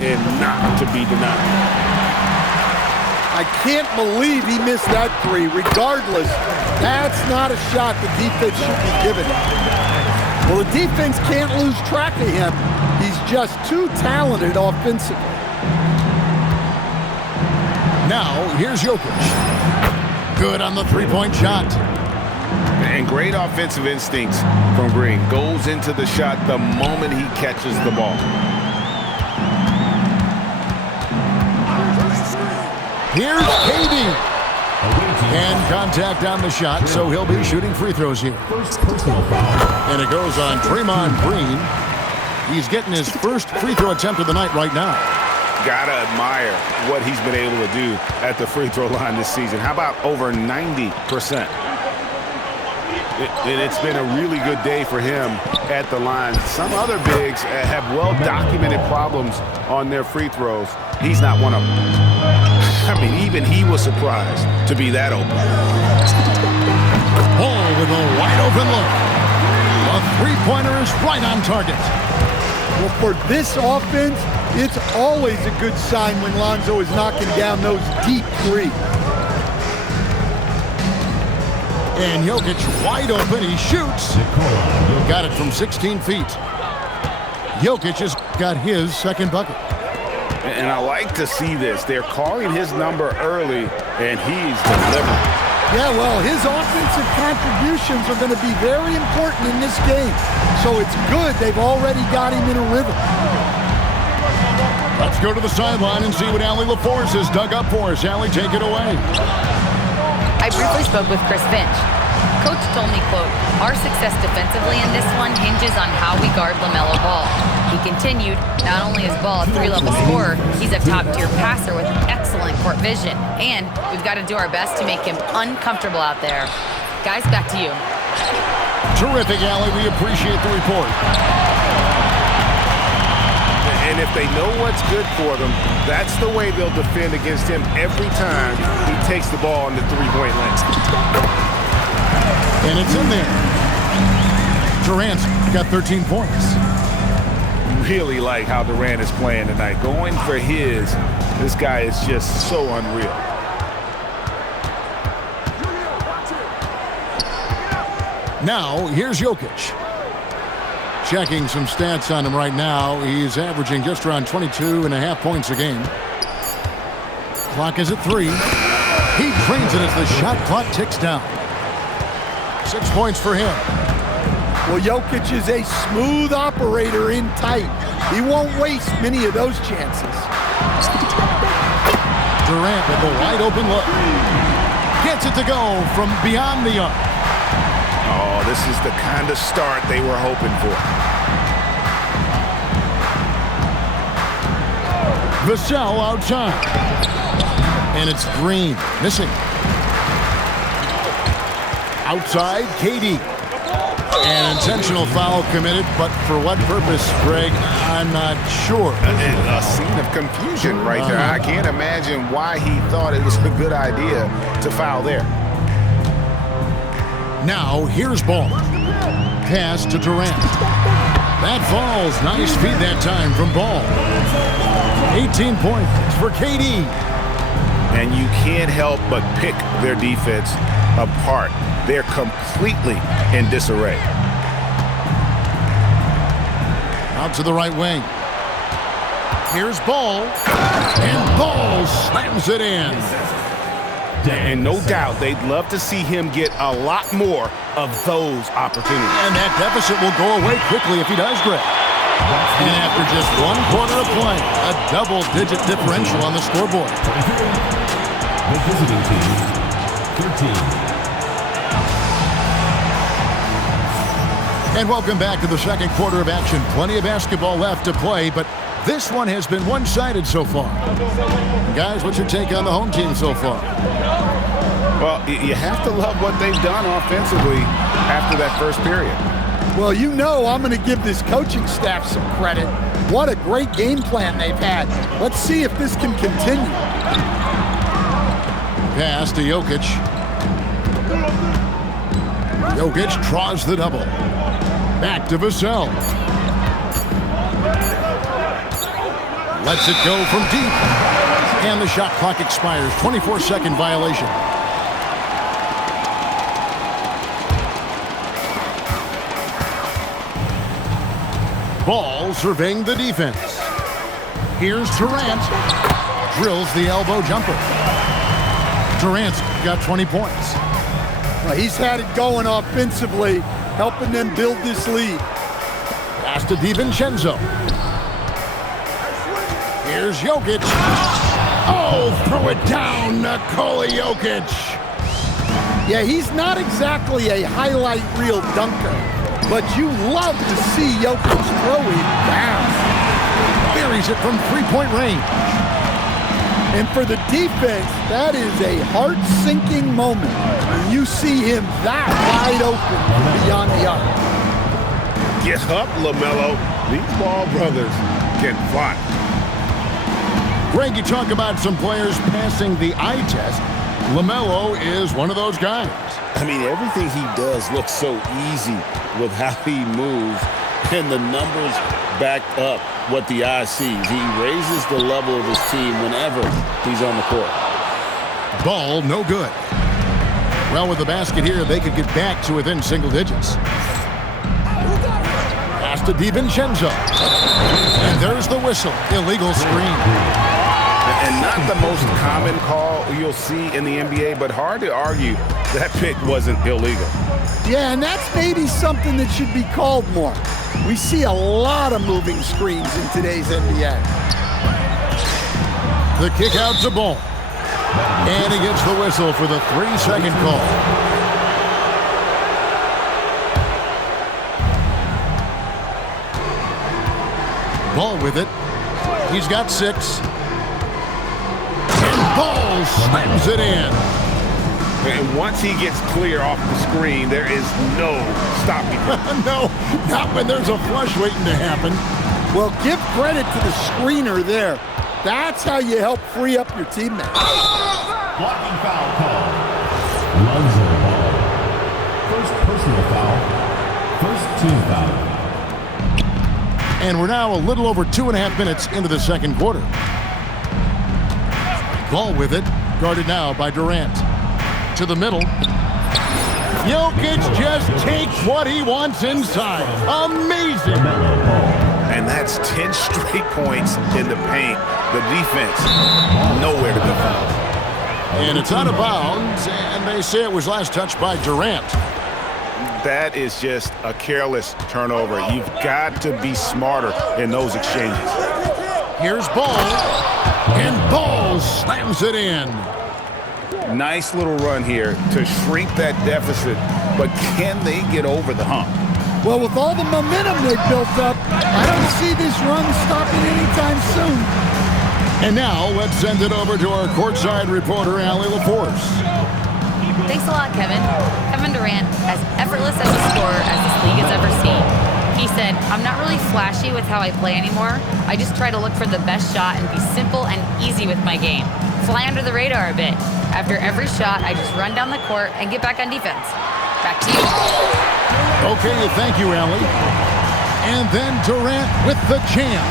and not to be denied. I can't believe he missed that three. Regardless, that's not a shot the defense should be giving him. Well, the defense can't lose track of him. He's just too talented offensively. Now, here's Jokic. Good on the three-point shot. And great offensive instincts from Green. Goes into the shot the moment he catches the ball. Here's KD. And contact on the shot, so he'll be shooting free throws here. And it goes on Draymond Green. He's getting his first free throw attempt of the night right now. Gotta admire what he's been able to do at the free throw line this season. How about over 90%? And it's been a really good day for him at the line. Some other bigs have well-documented problems on their free throws. He's not one of them. I mean, even he was surprised to be that open. Ball with a wide open look. A three-pointer is right on target. Well, for this offense, it's always a good sign when Lonzo is knocking down those deep threes. And Jokic wide open. He shoots. Got it from 16 feet. Jokic has got his second bucket. And I like to see this. They're calling his number early, and he's delivering. Yeah, well, his offensive contributions are going to be very important in this game. So it's good they've already got him in a rhythm. Let's go to the sideline and see what Allie LaForce has dug up for us. Allie, take it away. I briefly spoke with Chris Finch. Coach told me, quote, "Our success defensively in this one hinges on how we guard LaMelo Ball." He continued, "Not only is Ball a three-level scorer, he's a top-tier passer with excellent court vision. And we've got to do our best to make him uncomfortable out there." Guys, back to you. Terrific, Allie. We appreciate the report. And if they know what's good for them, that's the way they'll defend against him every time he takes the ball on the three-point line. And it's in there. Durant's got 13 points. Really like how Durant is playing tonight. Going for his, this guy is just so unreal. Now, here's Jokic. Checking some stats on him right now. He's averaging just around 22.5 points a game. Clock is at 3. He drains it as the shot clock ticks down. 6 points for him. Well, Jokic is a smooth operator in tight. He won't waste many of those chances. Durant with a wide open look. Gets it to go from beyond the arc. Oh, this is the kind of start they were hoping for. Vassell outside. And it's Green missing. Outside, KD. An intentional foul committed, but for what purpose, Greg, I'm not sure. A scene of confusion right there. I can't imagine why he thought it was a good idea to foul there. Now, here's Ball. Pass to Durant. That falls. Nice feed that time from Ball. 18 points for KD. And you can't help but pick their defense apart. They're completely in disarray. Out to the right wing. Here's Ball. And Ball slams it in. And no doubt they'd love to see him get a lot more of those opportunities. And that deficit will go away quickly if he does, Greg. And after just 1 quarter of play, a double-digit differential on the scoreboard. The visiting team, 13. And welcome back to the second quarter of action. Plenty of basketball left to play, but this one has been one-sided so far. Guys, what's your take on the home team so far? Well, you have to love what they've done offensively after that first period. Well, you know I'm going to give this coaching staff some credit. What a great game plan they've had. Let's see if this can continue. Pass to Jokic. Jokic draws the double. Back to Vassell. Lets it go from deep. And the shot clock expires. 24-second violation. Ball surveying the defense. Here's Durant. Drills the elbow jumper. Durant's got 20 points. Well, he's had it going offensively, helping them build this lead. Pass to DiVincenzo. Here's Jokic. Oh, throw it down, Nikola Jokic. Yeah, he's not exactly a highlight reel dunker, but you love to see Jokic throw it down. Buries it from three-point range. And for the defense, that is a heart-sinking moment when you see him that wide open beyond the arc. Get up, LaMelo. These Ball brothers can fly. Greg, you talk about some players passing the eye test. LaMelo is one of those guys. I mean, everything he does looks so easy with how he moves, and the numbers back up what the eye sees. He raises the level of his team whenever he's on the court. Ball, no good. Well, with the basket here, they could get back to within single digits. Pass to DiVincenzo. And there's the whistle. Illegal screen. And not the most common call you'll see in the NBA, but hard to argue that pick wasn't illegal. Yeah, and that's maybe something that should be called more. We see a lot of moving screens in today's NBA. The kick out to Ball. And he gets the whistle for the 3-second call. Ball with it. He's got 6. And Ball slams it in. And once he gets clear off the screen, there is no stopping him. No, not when there's a flush waiting to happen. Well, give credit to the screener there. That's how you help free up your teammates. Blocking foul call. Lonzo Ball. First personal foul. First team foul. And we're now a little over 2.5 minutes into the second quarter. Ball with it, guarded now by Durant. To the middle. Jokic just takes what he wants inside. Amazing. And that's 10 straight points in the paint. The defense, nowhere to be found. And it's out of bounds, and they say it was last touched by Durant. That is just a careless turnover. You've got to be smarter in those exchanges. Here's Ball, and Ball slams it in. Nice little run here to shrink that deficit, but can they get over the hump? Well, with all the momentum they built up, I don't see this run stopping anytime soon. And now, let's send it over to our courtside reporter, Allie LaForce. Thanks a lot, Kevin. Kevin Durant, as effortless as a scorer as this league has ever seen. He said, "I'm not really flashy with how I play anymore. I just try to look for the best shot and be simple and easy with my game. Fly under the radar a bit. After every shot, I just run down the court and get back on defense." Back to you. Okay, thank you, Allie. And then Durant with the jam.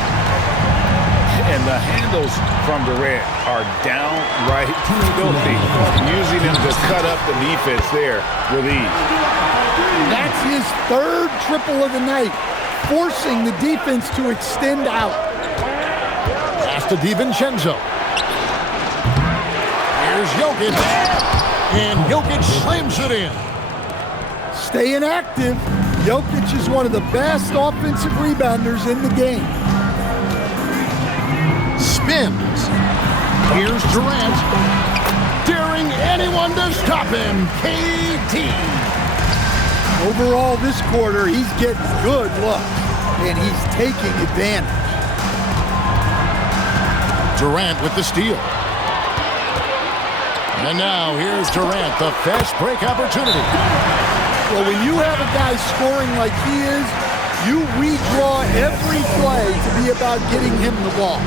And the handles from Durant are downright filthy, using him to cut up the defense there with ease. That's his third triple of the night, forcing the defense to extend out. Pass to DiVincenzo. Here's Jokic. And Jokic slams it in. Staying active, Jokic is one of the best offensive rebounders in the game. Spins. Here's Durant. Daring anyone to stop him. KD. Overall, this quarter, he's getting good looks, and he's taking advantage. Durant with the steal. And now here's Durant, the fast break opportunity. Well, when you have a guy scoring like he is, you redraw every play to be about getting him the ball.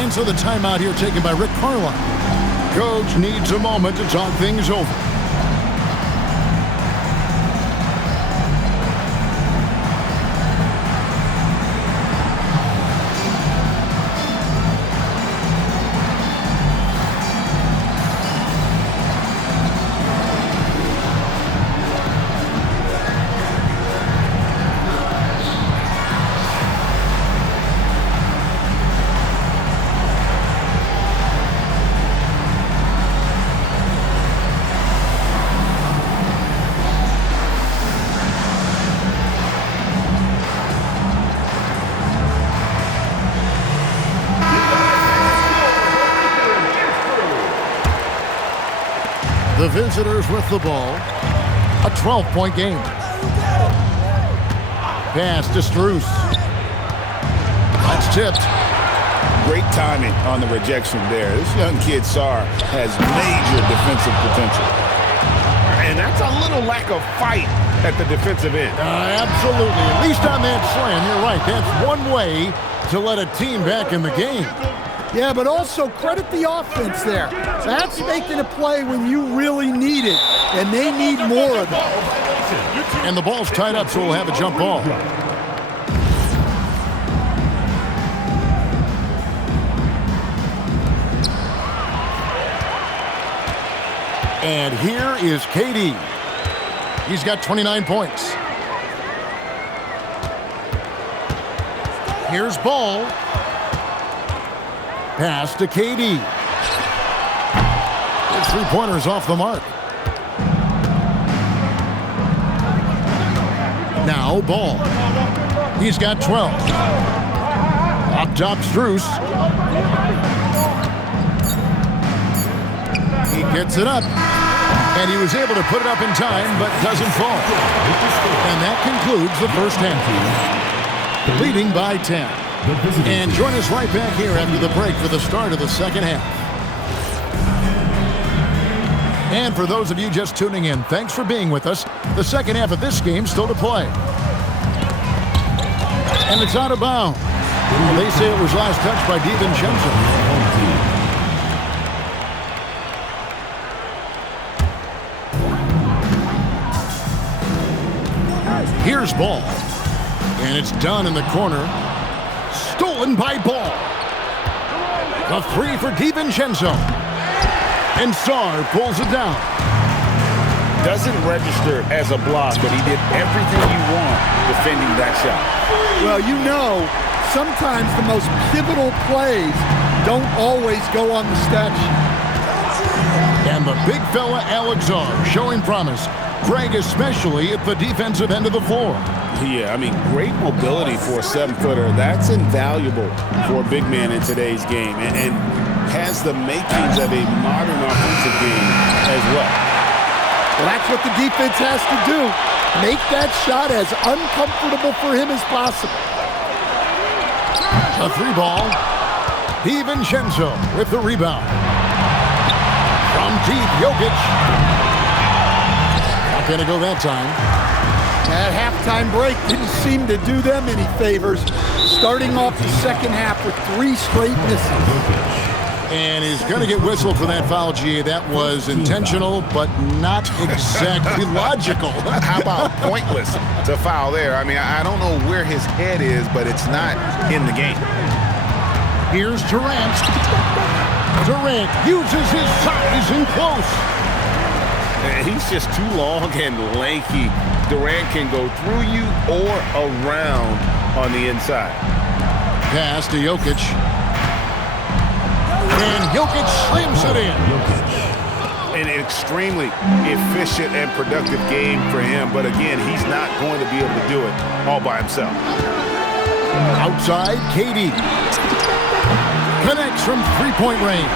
And so the timeout here taken by Rick Carlisle. Coach needs a moment to talk things over. The visitors with the ball. A 12-point game. Pass to Strus. That's tipped. Great timing on the rejection there. This young kid, Sarr, has major defensive potential. And that's a little lack of fight at the defensive end. Absolutely. At least on that slam, you're right. That's one way to let a team back in the game. Yeah, but also credit the offense there. That's making a play when you really need it, and they need more of it. And the ball's tied up, so we'll have a jump ball. And here is KD. He's got 29 points. Here's Ball. Pass to KD. His three-pointer's off the mark. Now Ball. He's got 12. Up top, Strus. He gets it up. And he was able to put it up in time, but doesn't fall. And that concludes the first half. Leading by 10. And join us right back here after the break for the start of the second half. And for those of you just tuning in, thanks for being with us. The second half of this game still to play. And it's out of bounds. Well, they say it was last touched by DiVincenzo. Here's Ball. And it's done in the corner. Stolen by Ball. The three for DiVincenzo. And Sarr pulls it down. Doesn't register as a block, but he did everything you want defending that shot. Well, you know, sometimes the most pivotal plays don't always go on the stat sheet. And the big fella Alex Sarr showing promise. Greg especially at the defensive end of the floor. Yeah, I mean, great mobility for a 7-footer. That's invaluable for a big man in today's game, and has the makings of a modern offensive game as well. Well, that's what the defense has to do. Make that shot as uncomfortable for him as possible. A three ball. DiVincenzo with the rebound. From deep, Jokic. Not going to go that time. That halftime break didn't seem to do them any favors. Starting off the second half with 3 straight misses. And he's going to get whistled for that foul, G. That was intentional, but not exactly logical. How about pointless to foul there? I mean, I don't know where his head is, but it's not in the game. Here's Durant. Durant uses his size in close. He's just too long and lanky. Durant can go through you or around on the inside. Pass to Jokic. And Jokic slams it in. An extremely efficient and productive game for him. But again, he's not going to be able to do it all by himself. Outside, KD. Connects from three-point range.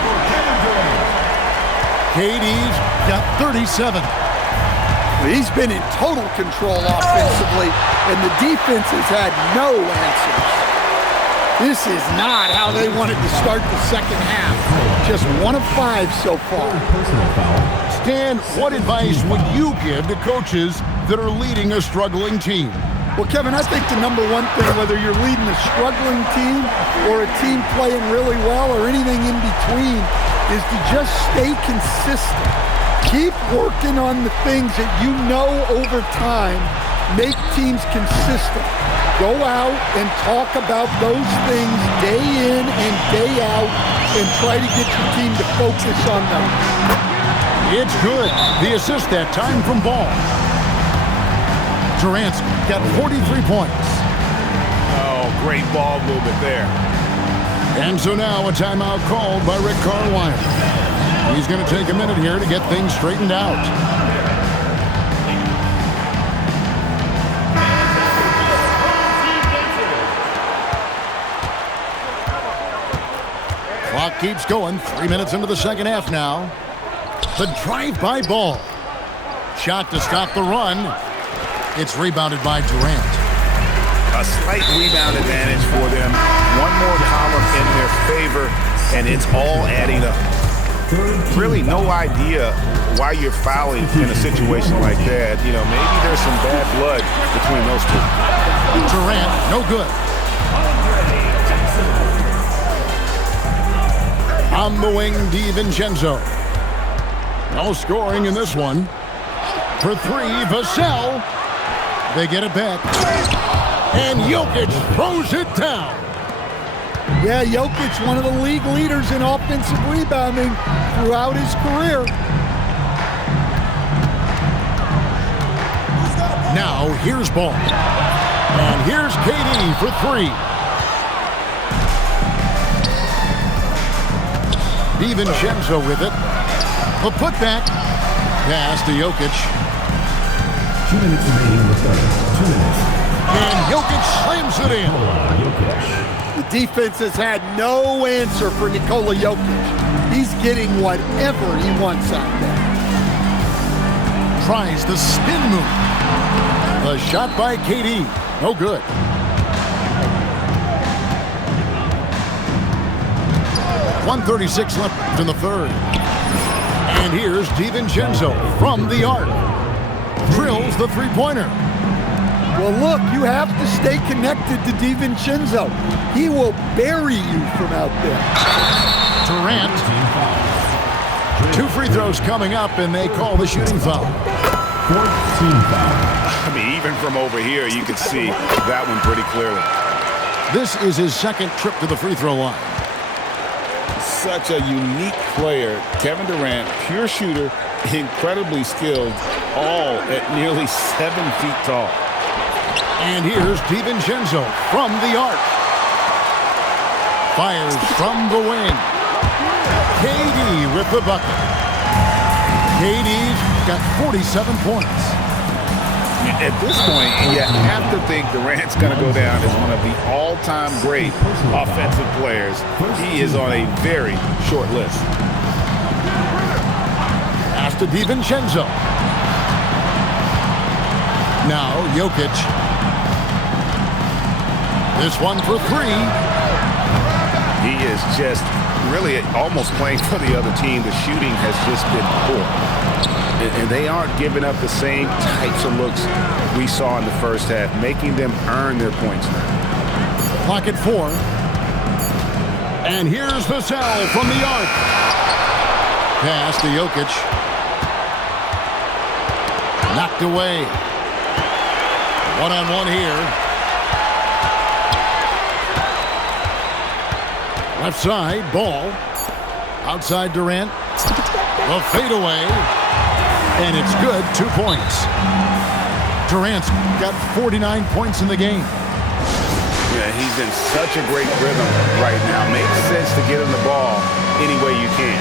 KD's got 37. He's been in total control offensively, and the defense has had no answers. This is not how they wanted to start the second half. Just 1 of 5 so far. Stan, what advice would you give to coaches that are leading a struggling team? Well, Kevin, I think the number one thing, whether you're leading a struggling team or a team playing really well or anything in between, is to just stay consistent. Keep working on the things that you know over time make teams consistent. Go out and talk about those things day in and day out and try to get your team to focus on them. It's good. The assist that time from Ball. Durant's got 43 points. Oh, great ball movement there. And so now a timeout called by Rick Carlisle. He's going to take a minute here to get things straightened out. Clock keeps going. 3 minutes into the second half now. The drive-by ball. Shot to stop the run. It's rebounded by Durant. A slight rebound advantage for them. One more column in their favor, and it's all adding up. Really no idea why you're fouling in a situation like that. You know, maybe there's some bad blood between those two. Durant, no good. On the wing, DiVincenzo. No scoring in this one. For three, Vassell. They get it back. And Jokic throws it down. Yeah, Jokic, one of the league leaders in offensive rebounding throughout his career. Now, here's Ball. And here's KD for three. DiVincenzo with it. A putback. Pass to Jokic. 2 minutes remaining in the third. 2 minutes. And Jokic slams it in. Jokic. The defense has had no answer for Nikola Jokic. He's getting whatever he wants out there. Tries the spin move. A shot by KD. No good. .136 left in the third. And here's DiVincenzo from the arc. Drills the three-pointer. Well, look, you have to stay connected to DiVincenzo. He will bury you from out there. Durant. 2 free throws coming up, and they call the shooting foul. 14 foul. I mean, even from over here, you can see that one pretty clearly. This is his second trip to the free throw line. Such a unique player. Kevin Durant, pure shooter, incredibly skilled, all at nearly 7 feet tall. And here's DiVincenzo from the arc. Fires from the wing. KD with the bucket. KD's got 47 points. At this point, you have to think Durant's going to go down as one of the all-time great offensive players. He is on a very short list. Pass to DiVincenzo. Now Jokic. This one for three. He is just really almost playing for the other team. The shooting has just been poor. And they aren't giving up the same types of looks we saw in the first half, making them earn their points now. Clock at 4. And here's Vassell from the arc. Pass to Jokic. Knocked away. One-on-one here. Left side, Ball. Outside Durant. The fadeaway. And it's good, 2 points. Durant's got 49 points in the game. Yeah, he's in such a great rhythm right now. Makes sense to get him the ball any way you can.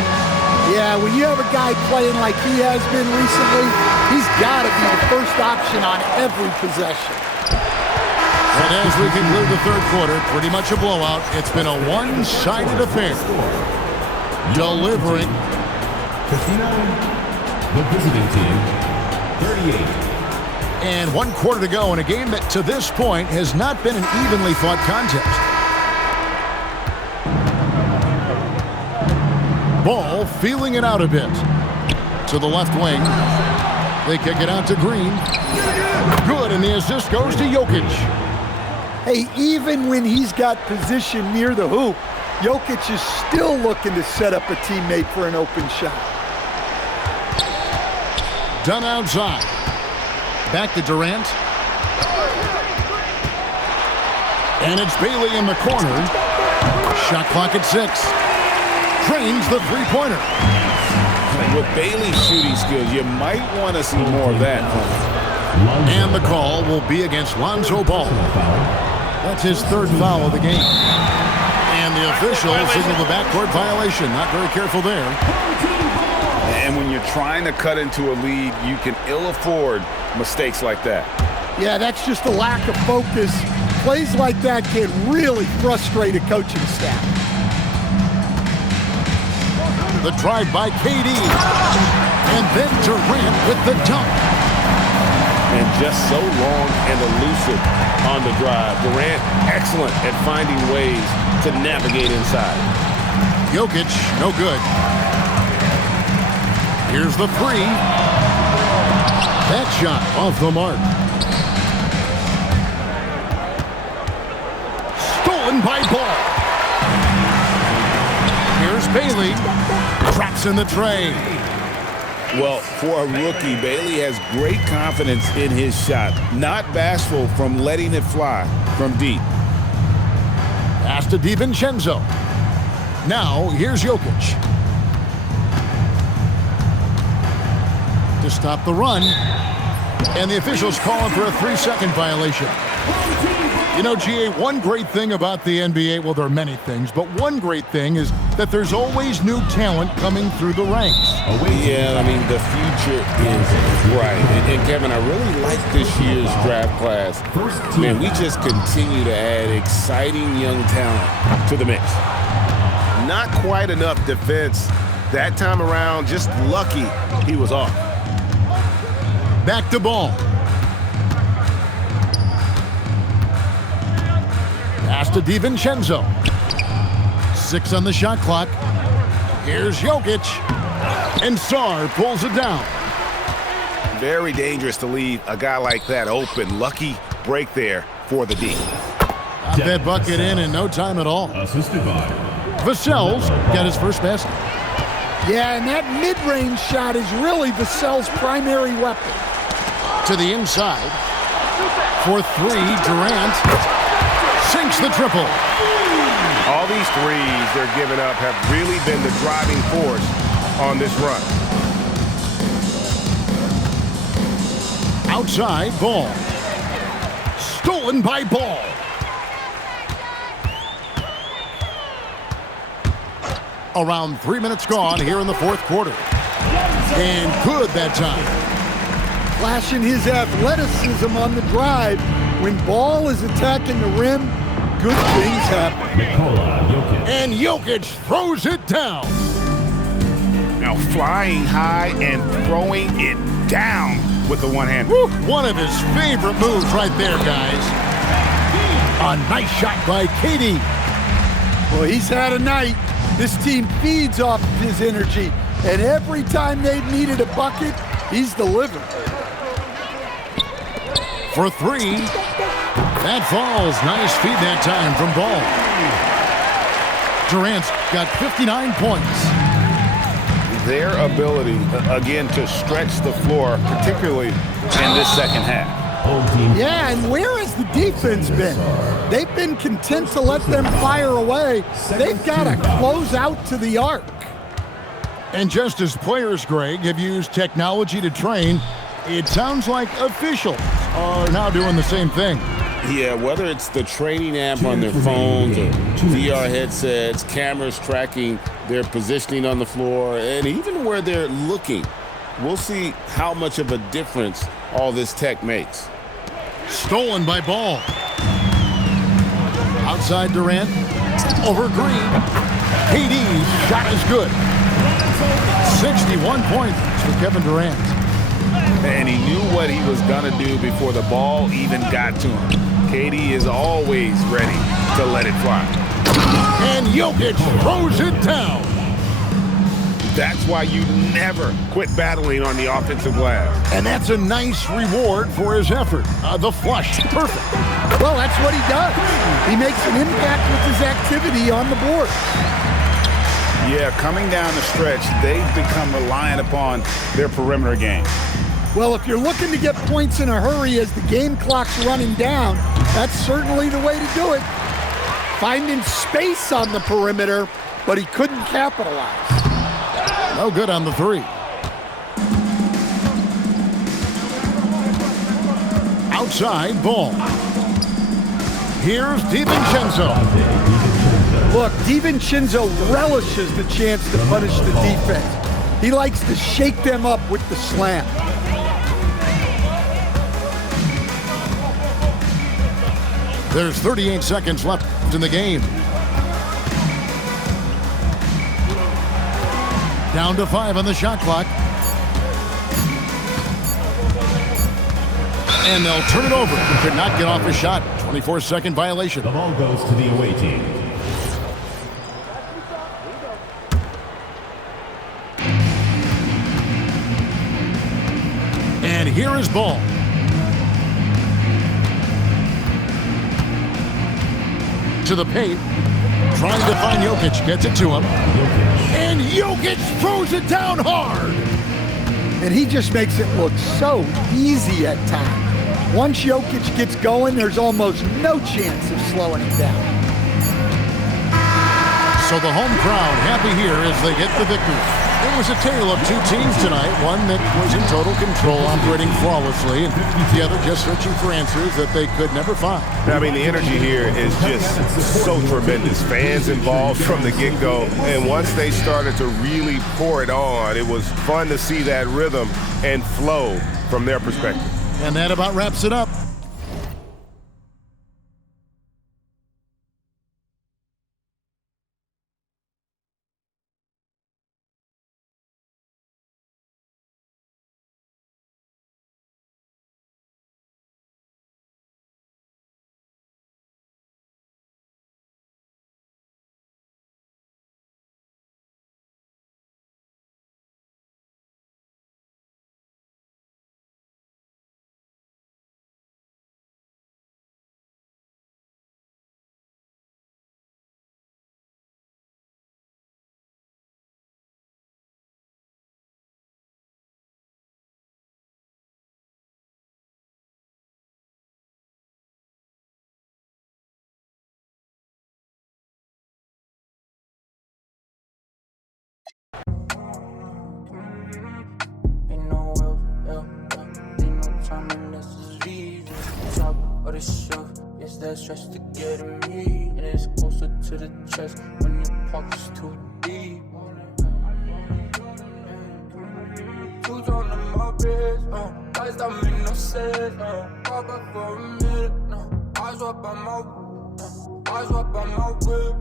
Yeah, when you have a guy playing like he has been recently, he's got to be the first option on every possession. And as we conclude the third quarter, pretty much a blowout. It's been a one-sided affair. Delivering. 59. The visiting team, 38. And 1 quarter to go in a game that to this point has not been an evenly fought contest. Ball feeling it out a bit. To the left wing. They kick it out to Green. Good, and the assist goes to Jokic. Hey, even when he's got position near the hoop, Jokic is still looking to set up a teammate for an open shot. Done outside. Back to Durant. And it's Bailey in the corner. Shot clock at 6. Trains the three-pointer. With Bailey's shooting skills, you might want to see more of that. And the call will be against Lonzo Ball. That's his third foul of the game. And the official signaled the backcourt violation. Not very careful there. And when you're trying to cut into a lead, you can ill afford mistakes like that. Yeah, that's just a lack of focus. Plays like that can really frustrate a coaching staff. The drive by KD. And then Durant with the dunk. And just so long and elusive on the drive. Durant, excellent at finding ways to navigate inside. Jokic, no good. Here's the three. That shot off the mark. Stolen by Ball. Here's Bailey. Traps in the tray. Well, for a rookie, Bailey has great confidence in his shot. Not bashful from letting it fly from deep. Pass to DiVincenzo. Now, here's Jokic. To stop the run. And the officials calling for a 3-second violation. You know, GA, one great thing about the NBA, well, there are many things, but one great thing is that there's always new talent coming through the ranks. Yeah, I mean, the future is bright. And Kevin, I really like this year's draft class. Man, we just continue to add exciting young talent to the mix. Not quite enough defense that time around. Just lucky he was off. Back to Ball. Pass to DiVincenzo. 6 on the shot clock. Here's Jokic. And Sarr pulls it down. Very dangerous to leave a guy like that open. Lucky break there for the D. Got that bucket in no time at all. Assisted by Vassell's got his first basket. Yeah, and that mid-range shot is really Vassell's primary weapon. To the inside. For 3, Durant sinks the triple. All these threes they're giving up have really been the driving force on this run. Outside, Ball. Stolen by Ball. Around 3 minutes gone here in the fourth quarter. And good that time. Flashing his athleticism on the drive. When Ball is attacking the rim, good things happen. Nikola Jokic. And Jokic throws it down. Now flying high and throwing it down with the one hand. Woo, one of his favorite moves right there, guys. A nice shot by KD. Well, he's had a night. This team feeds off of his energy, and every time they've needed a bucket, he's delivered. For 3. That falls. Nice feed that time from Ball. Durant's got 59 points. Their ability, again, to stretch the floor, particularly in this second half. Yeah, and where has the defense been? They've been content to let them fire away. They've got to close out to the arc. And just as players, Greg, have used technology to train, it sounds like officials are now doing the same thing. Yeah, whether it's the training app on their phones or VR headsets, cameras tracking their positioning on the floor, and even where they're looking, we'll see how much of a difference all this tech makes. Stolen by Ball. Outside Durant. Over Green. KD's shot is good. 61 points for Kevin Durant. And he knew what he was going to do before the ball even got to him. KD is always ready to let it fly. And Jokic throws it down. That's why you never quit battling on the offensive glass. And that's a nice reward for his effort. The flush, perfect. Well, that's what he does. He makes an impact with his activity on the board. Yeah, coming down the stretch, they've become reliant upon their perimeter game. Well, if you're looking to get points in a hurry as the game clock's running down, that's certainly the way to do it. Finding space on the perimeter, but he couldn't capitalize. No good on the 3. Outside, Ball. Here's DiVincenzo. Look, DiVincenzo relishes the chance to punish the defense. He likes to shake them up with the slam. There's 38 seconds left in the game. Down to 5 on the shot clock. And they'll turn it over. He could not get off a shot. 24-second violation. The ball goes to the away team. And here is Ball. To the paint. Trying to find Jokic. Gets it to him. And Jokic throws it down hard. And he just makes it look so easy at times. Once Jokic gets going, there's almost no chance of slowing him down. So the home crowd happy here as they get the victory. It was a tale of two teams tonight, one that was in total control, operating flawlessly, and the other just searching for answers that they could never find. I mean, the energy here is just so tremendous. Fans involved from the get-go, and once they started to really pour it on, it was fun to see that rhythm and flow from their perspective. And that about wraps it up. Yes, that stress to get in me, and it's closer to the chest when your pocket's too deep. Two tone in my bed, lights that make no sense. Pop up for a minute, eyes up on my whip,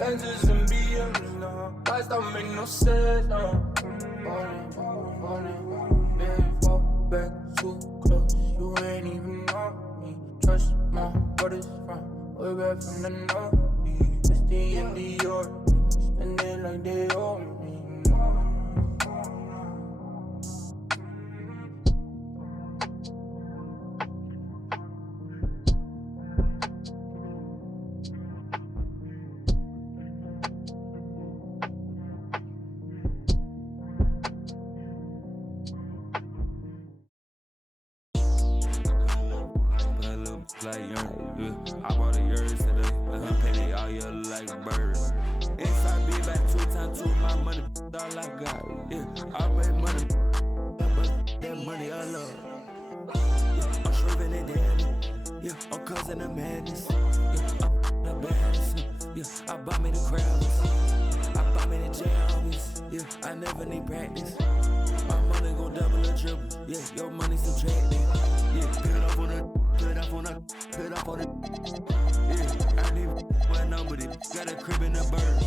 lenses and BMs, lights that make no sense. Falling, fall back too close, you ain't even know me. Trust my brothers from way back from the north. It's the end of your spend it like they owe me. Like young, I bought a yours today. Let her pay they all year like birds. Inside be back 2 times 2, my money, all I got. Yeah, I made money, but that money I love. Yeah, I'm shriving it down. Yeah, I'm causing the madness. Yeah, I'm the baddest. Yeah, I bought me the crowds. I bought me the jams. Yeah, I never need practice. My money gon' double or triple. Yeah, your money subtracted. Yeah, put up on the. Put up on it. Yeah, I need my number. Got a crib in the bird.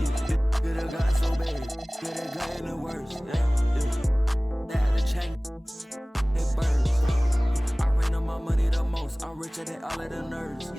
Yeah, could have got so bad. Could have got in the worst. Yeah. That the chain. They birds. I ran on my money the most. I'm richer than all of the nerds.